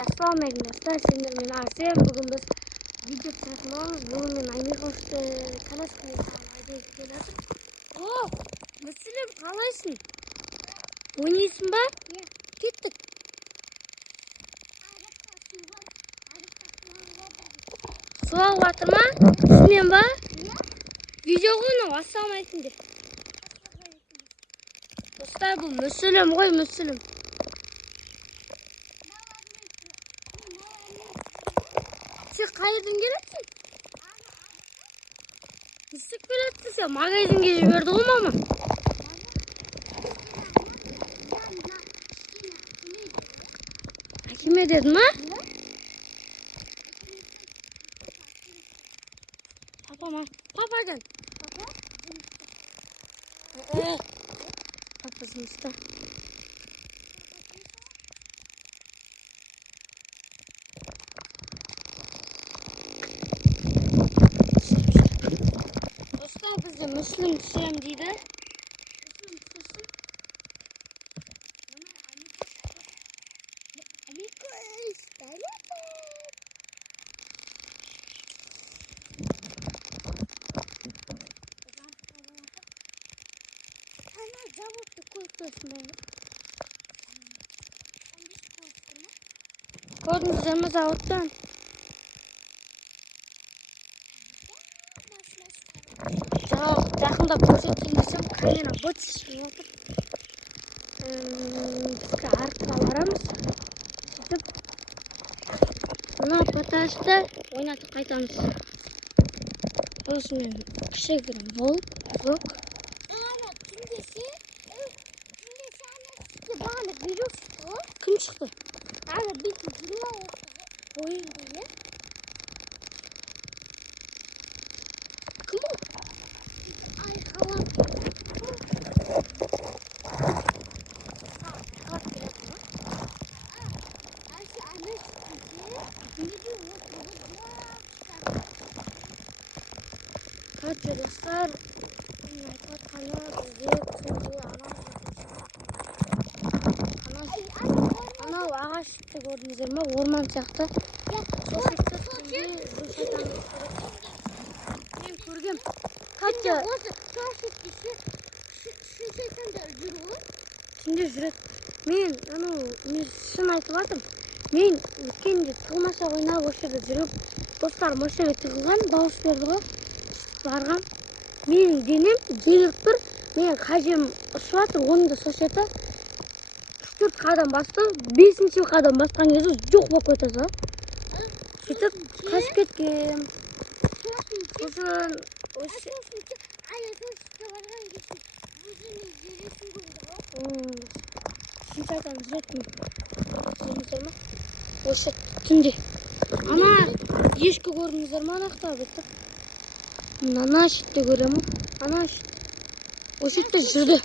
Assalamualaikum dostlar, sizler men Asem. Bugün biz video çekmiyoruz. Bugün men Amerika'da talaş kılıyoruz. Oh, Müslüm kalırsın. Oynayısın ba? Gittik. Sual batırma. Düşünmen ba? Video koyun. Assalamualaikum de. Dostlar bu Müslüm koy Müslüm. Siz kayırdın geleceksin. Isık böyle sen magazinge жіберді ғой мама. Kime dedin ha? Papama. Papadan. Papasın işte. Dostlar bizde Müslüm Sülem deydi. Gördünüz mü zavuttan? Жақында көрсетейін десем, камера быт ішіп отыр. Бізге артқа барамыз. Сөйтіп, мына поташты ойнатып қайтамыз. Осымен кішігірім болып, жоқ. Кім шықты? Кім ол? Hadi dostlar, ana ağaç çıktı gördünüz mü? Orman çıktı. Ben көргем. Kaçta? Şimdi жүрет. Мен шын айтып жатырмын. Мен өткенде тығылмаса ойнап осы жерде жүріп, достарым осы жерге тығылған, дауыс берді ғой. Барғам. Менің денем желіп тұр. Мен қажем ұшып жатыр, оны да сол жерде 3-4 қадам басты. 5-ші қадам басқан кезде жоқ болып кетеді. Сөйтіп қашып кеткем. Сосын Şimdi zaten üretmiyor. Осы түнде. Ана ешкі көрдіңіздер ме анақта бітті. Ана шетте көремін. Ана шет. Осы шетте жүрді.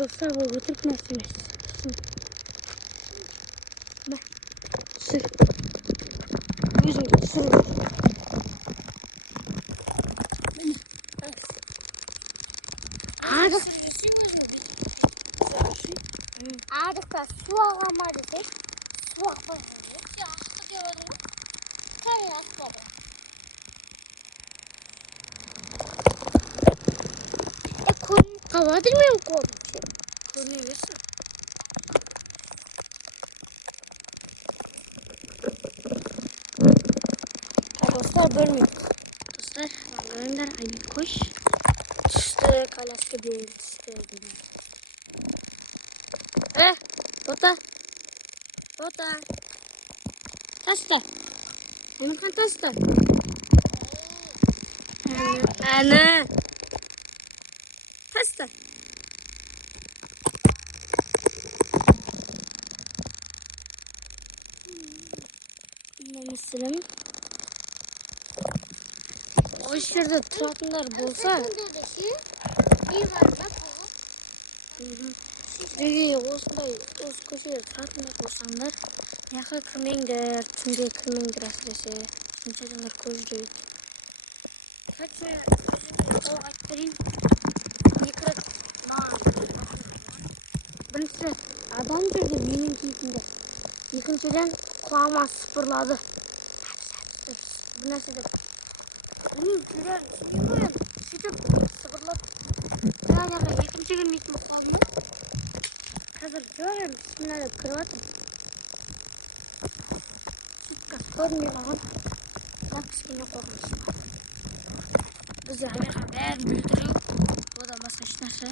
Достар бұл өтірік нәрсе емес. Түсір. Өзіңді түсір. Адықта су алғама десек, су ақпай жүрдік. Ақты деп өдің ма? Қай ақпады? Көрініп қаладыр мен көрініп. Көріне берсін. Dostlar bölmüyor. Dostlar gönder aynı koş. Düştü kalaslı bir düştü. Tota. Tasta. Onu kan tasta. Ana. Tasta. Müslüm. O yerde turatınlar bolsa. Sizlerге осындай өз көшеде тұратындар болсаңдар, яққа кірмеңдер, түнде кірмеңдер әсіресе. Insanlar koyuyor. Kaç o aktarın yıkırak Бірінші адам жерде менің кейпімде. Екіншіден құлама сыпырлады. Бұл нәрсе деп. Мен түрен істей қоям. Сөйтіп сыпырлап. Жаңағы екінші келмейтін болып қалдым. Қазір жоғым үстіне деп кіріп жатыр. Сөйтіп көрмей қалған. Бірақ кішкене қорқыныш бар. Бізде Америка бәрін өлтіру. Одан басқа еш нәрсе.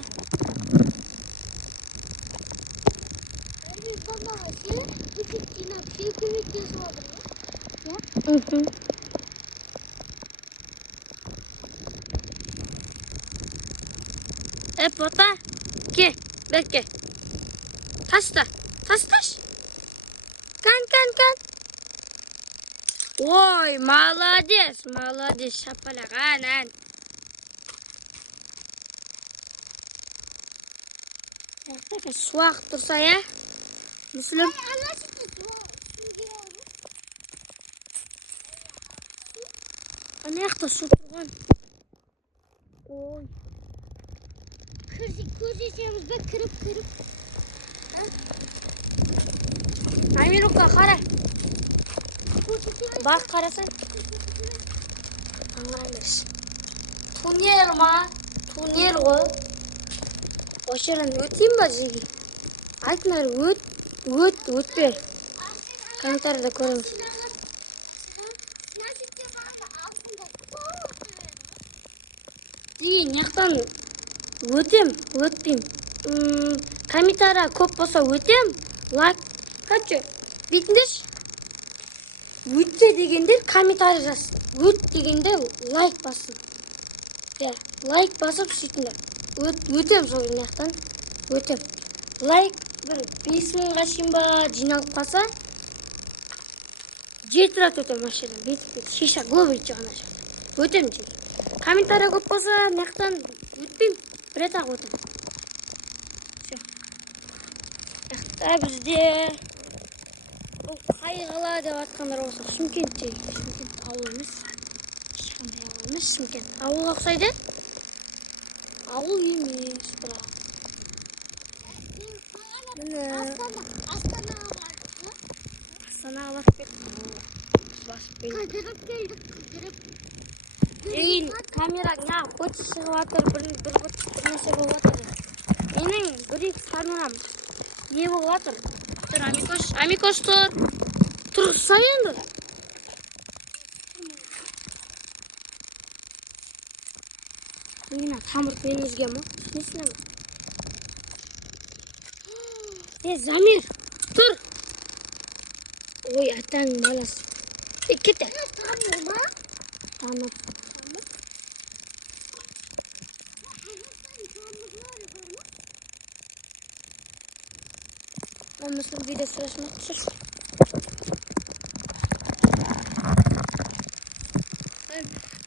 Бота, ке, бәкке. Ташта, таш. Кан. Ой, молодец, шапалаған ән. Суақ тұрса, я? Мүсілім? Аяқта су тұрған. Ой. Көрсетеміз бе кіріп. Амируқа қара. Бақ қарасын. Аңғаймыз. Туннел ма? Туннел ғой. Ошырын өтейін ба жеге? Айтыңдар өтпе. Комментарияда көріңіз. Неқтан өтпейм. Комментария көп болса өтем. Лайк, қачы, бетіндеш. Өтсе дегендер комментария жазсын. Өт дегенде лайк бассын. Лайк басып сөйтіңдер. Өтем сол неқтан. Өтем. Лайк бір 5.000-ға шейін ба жиналып қалса, 7 рет өтем машина. Шиша көбейт жағына. Өтем жеге. Комментария көп болса, неқтан өтпейм. Бір рет ақ өтем. Неқта бізде қай қала деп атқандар болса, Шымкентте. Шымкент ауыл емес. Ешқандай ауыл емес, Шымкент. Ауылға ұқсайды? Ауыл емес, бірақ. Астанаға басып кеттік. Қыдырып келдік. Кейін камера неғып өтіп шығып атыр, бір нәрсе болып атыр. Менің бір-екі камерам не болып атыр? Тұр, Амикош тұр. Тұрса енді. Мені тамырт мен өзгем о? Түсінесіне ме? Замир, тұр. Ой, атаның баласы. Кетті. Тамыр ма? Тамыр. Olmasın video sırasına sus.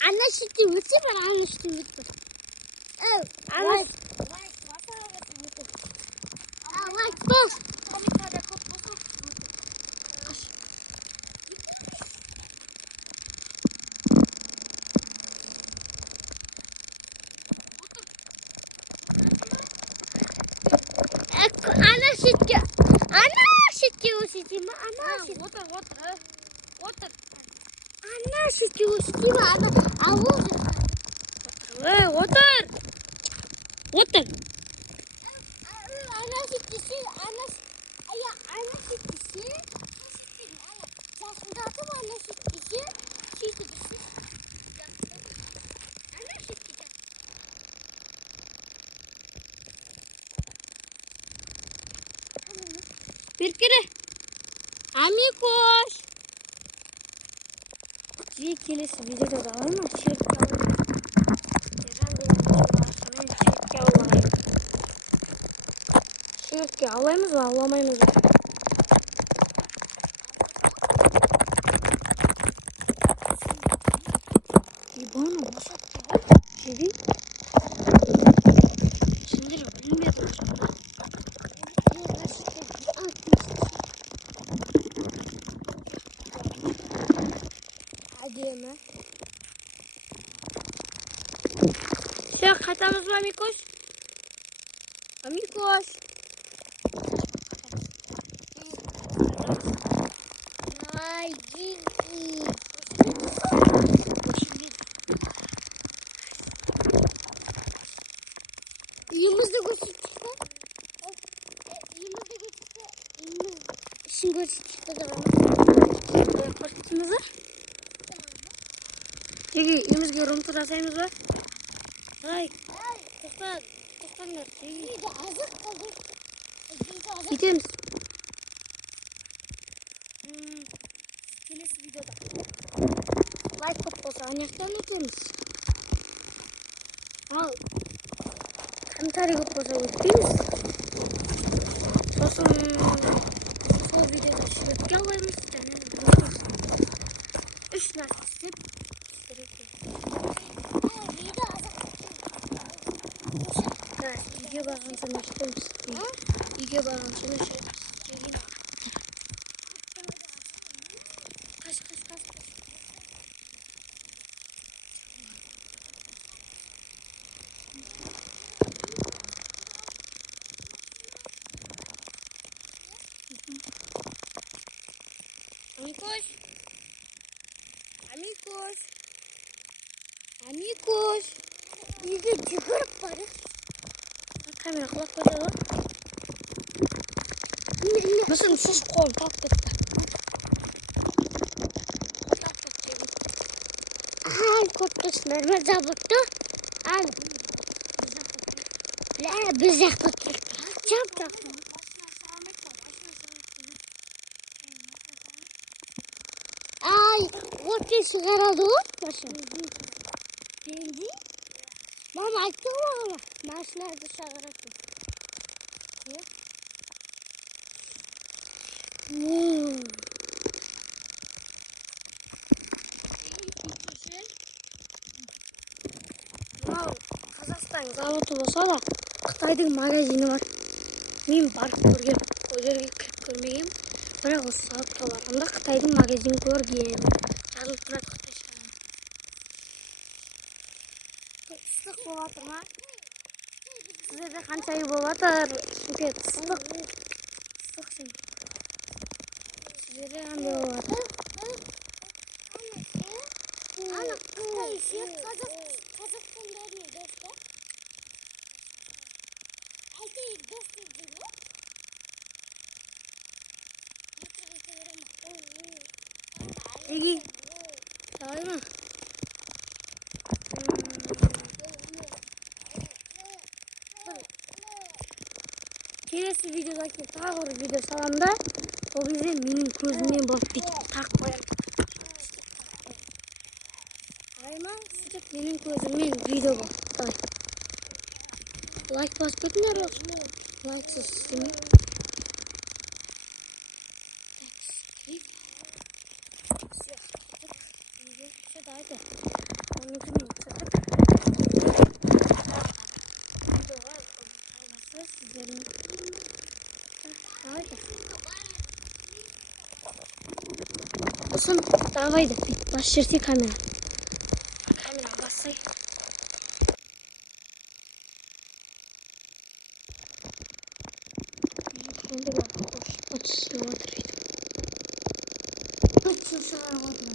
Anne sütü mütü var, anne sütü mütü. Evet, anne. Like, boş. Anne sütü. Otur. Anne sütü var. Otur. Bir kere. Amikoş. Kelesi videoda da var mı? Şirke alayım. Şirke alayımız var, alamayımız var. Bana basattı o. Dedi. Şimdi bilmiyorum. Hadi Все, қайтамыз ба, Микош? Микош. Ай, Гиги. Үйімізді көрсеттік па? Үйімізді көрсетті. Ішін көрсеттік па? Көрсетеміз ба? Еге, үйімізге румту жасаймыз ба? Ай, тоқтаңдар. Үйді азық қалды. Кетеміз. Келесі видеода. Лайк көп болса, аяқтан өтеміз. Ал, комментарий көп болса өтпейміз. Сосын сол видеода суретке алаймыз. Үш нәрсе істеп Үйді азық. үйге барғанша өшіреміз. Үйге барғанша өшіреміз. Қаш. Амикош. Үйді жүгіріп бары. Камера құлап қойса ғой. Мысың шыш қолын тап кетті. Ай, көптесілер ме жабытты? Ай, біз жақты жабды. Ай, отты шығарады ғой машина. Белді? Мама айтты ғой маған, машинады шығарады. Мынау Қазақстан заводы болса да, Қытайдың магазині бар. Мен барып көргем, ол жерге кіріп көрмегем. Бірақ осы заводқа барғанда Қытайдың магазинін көргем. Жазылып тұрады Қытайша. Ыстық болып жатыр ма? Сіздерде қанша үй болып жатыр? Шымкент ыстық. Ыстық сен. Сіздерде қандай болып жатыр? Ана Қытай жер Қазақстан бәріне дос па? Айтайық дос дейді ме? Еге, қалай ма? Келесі видеода тағы бір видео саламын да, ол кезде менің көзіммен болып бүйтіп тағып қоямын. Айма, сөйтіп менің көзіммен видео болып. Лайк басып кетіңдер жоқ. Лайксыз істемей. Все, давайте. Он не Сосын давайды, бас жерсе камера. Камера бассай. Енді бар, отсыз отыр үйді. Отсыз отыр.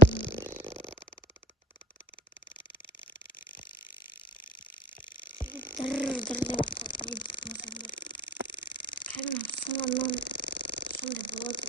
Дыр деп атады. Камера соңынан сондай болады.